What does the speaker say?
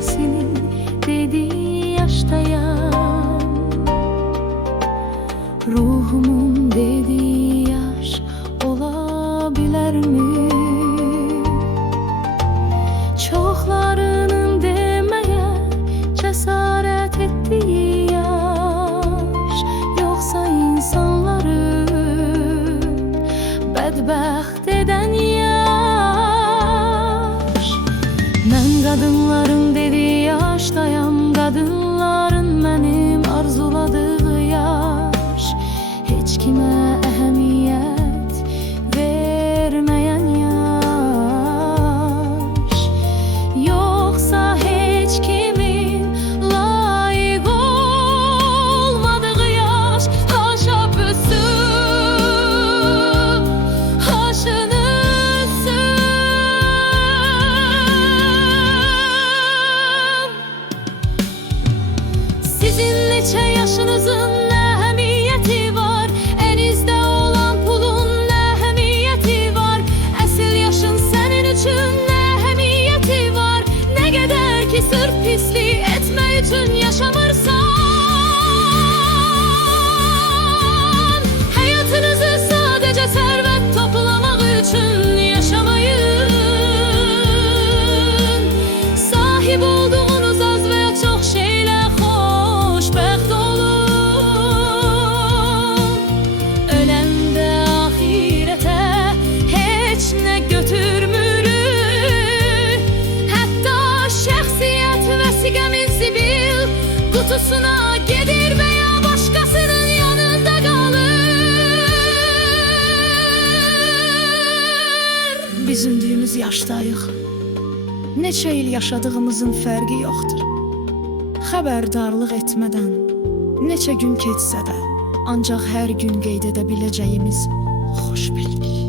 sevgilisinin dediği yaştayam. Ruhumun dediği yaş olabilir mi? Çoxlarının demeye cesaret ettiği yaş, yoksa insanları bədbəxt eden yaş. Mən qadınların dediği yaşdayam, qadınların mənim arzuladığı yaş. Heç kimə əhəmiyyət verməyən yaş, yoksa heç kimin layık olmadığı yaş. Haşa büsün, haşınısın. Sizin neçə yaşınızın nə əhəmiyyəti var? Ənizdə olan pulun nə əhəmiyyəti var? Əsil yaşın sənin üçün nə əhəmiyyəti var? Nə qədər ki sırf pislik etmək üçün yaşamırsan. Həyatınızı sadəcə sərvət toplamaq üçün yaşamayın. Sahib olduğunuz az və ya çox şeylə xoşbəxt olun. Öləndə axirətə heç nə götürmürük. Hətta şəxsiyyət vəsiqəmin zibil qutusuna gedir və ya başqasının yanında qalır. Biz ündüyümüz yaşdayıq. Neçə il yaşadığımızın fərqi yoxdur. Xəbərdarlıq etmədən neçə gün keçsə də, ancaq hər gün qeyd edə biləcəyimiz xoş bildik.